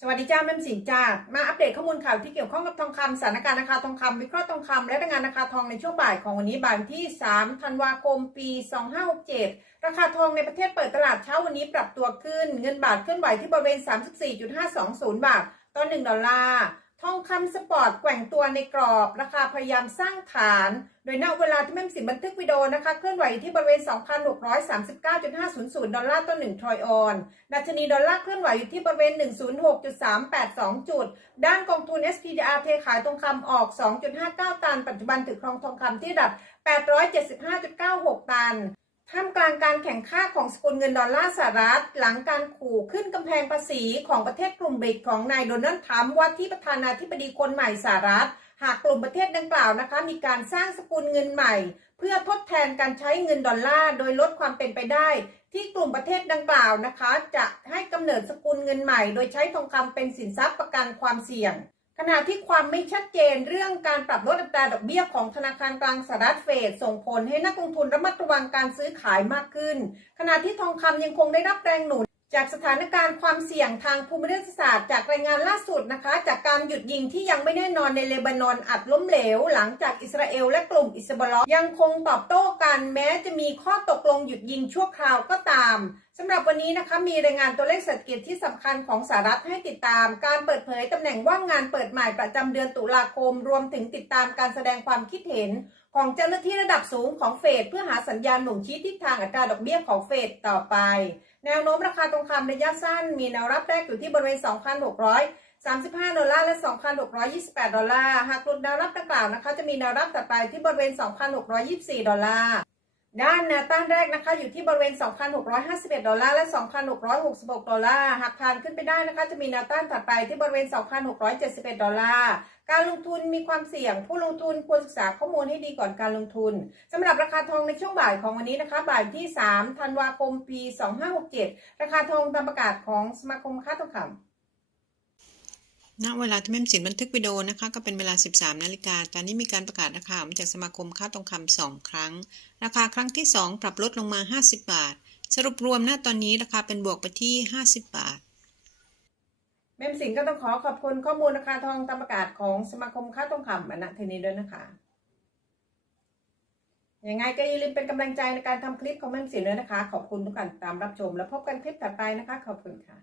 สวัสดีจ้าแม่สินจ้ามาอัปเดตข้อมูลข่าวที่เกี่ยวข้องกับทองคำสถานการณ์ราคาทองคำวิเคราะห์ทองคำและรายงานราคาทองในช่วงบ่ายของวันนี้บ่ายที่ 3 ธันวาคม ปี 2567 ราคาทองในประเทศเปิดตลาดเช้าวันนี้ปรับตัวขึ้น เงินบาทเคลื่อนไหวที่บริเวณ 34.520 บาท ต่อ 1 ดอลลาร์ ทองคำสปอร์ตแกว่งตัวในกรอบราคาพยายามสร้างฐาน โดยณเวลาที่แม่มสินบันทึกวิดีโอนะคะเคลื่อนไหวอยู่ที่บริเวณ 2,639.500ดอลลาร์ต่อ1ทรอยออนดัชนีดอลลาร์เคลื่อนไหวอยู่ที่บริเวณ 106.382 จุด ด้านกองทุน SPDR เทขายทองคำออก 2.59 ตัน ปัจจุบันถือครองทองคำที่ระดับ 875.96 ตัน ท่ามกลางการแข่งข้าของสกุลเงินดอลลาร์สหรัฐ หลังการขู่ขึ้นกำแพงภาษีของประเทศกลุ่มบริกของนายโดนัลด์ทรัมป์ว่าที่ประธานาธิบดีคนใหม่สหรัฐ หากกลุ่มประเทศดังกล่าวนะคะ มีการสร้างสกุลเงินใหม่ เพื่อทดแทนการใช้เงินดอลลาร์โดยลดความเป็นไปได้ ที่กลุ่มประเทศดังกล่าวนะคะ จะให้กำเนิดสกุลเงินใหม่ โดยใช้ทองคำเป็นสินทรัพย์ประกันความเสี่ยง ขณะที่ความไม่ชัดเจนเรื่องการปรับลดอัตราดอกเบี้ยของธนาคารกลางสหรัฐเฟดส่งผลให้นักลงทุนระมัดระวังการซื้อขายมากขึ้น ขณะที่ทองคำยังคงได้รับแรงหนุน จากสถานการณ์ความเสี่ยงทางภูมิรัฐศาสตร์จากรายงานล่าสุดนะคะ จากการหยุดยิงที่ยังไม่แน่นอนในเลบานอนอัดล้มเหลว หลังจากอิสราเอลและกลุ่มอิสบอลยังคงตอบโต้กันแม้จะมีข้อตกลงหยุดยิงชั่วคราวก็ตามสำหรับวันนี้นะคะมีรายงานตัวเลขเศรษฐกิจที่สำคัญของสหรัฐให้ติดตาม การเปิดเผยตำแหน่งว่างงานเปิดใหม่ประจำเดือนตุลาคม รวมถึงติดตามการแสดงความคิดเห็น ของเจ้าหน้าที่ระดับสูงของเฟดเพื่อหาสัญญาณหนุนชี้ทิศทางอัตราดอกเบี้ยของเฟดต่อไป แนวโน้มราคาทองคำระยะสั้น มีแนวรับแรกอยู่ที่บริเวณ 2,635 ดอลลาร์และ 2,628 ดอลลาร์ หากหลุดแนวรับดังกล่าวนะคะ จะมีแนวรับต่อไปที่บริเวณ 2,624 ดอลลาร์ ด้านแนวต้านแรกนะคะ อยู่ที่บริเวณ 2,651 ดอลลาร์และ 2,666 ดอลลาร์ หากผ่านขึ้นไปได้นะคะ จะมีแนวต้านถัดไปที่บริเวณ 2,671 ดอลลาร์ การลงทุนมีความเสี่ยง ผู้ลงทุนควรศึกษาข้อมูลให้ดีก่อนการลงทุนสำหรับราคาทองในช่วงบ่ายของวันนี้นะคะ บ่ายที่ 3 ธันวาคม ปี 2567 ราคาทองตามประกาศของสมาคมค้าทองคำ ณเวลาที่แม่มสินบันทึกวิดีโอนะคะก็เป็นเวลา 13 นาฬิกา ตอนนี้มีการประกาศราคามาจากสมาคมค้าทองคำสองครั้ง ราคาครั้งที่ 2 ปรับลดลงมา 50 บาท สรุปรวมณตอนนี้ราคาเป็นบวกไปที่ 50 บาท แม่มสิงก็ต้องขอขอบคุณข้อมูลราคาทองตามประกาศของสมาคมค้าทองคำณทีนี้ด้วยนะคะยังไงก็อย่าลืมเป็นกำลังใจในการทำคลิปของแม่มสินด้วยนะคะ ขอบคุณทุกการตามรับชม แล้วพบกันคลิปถัดไปนะคะ ขอบคุณค่ะ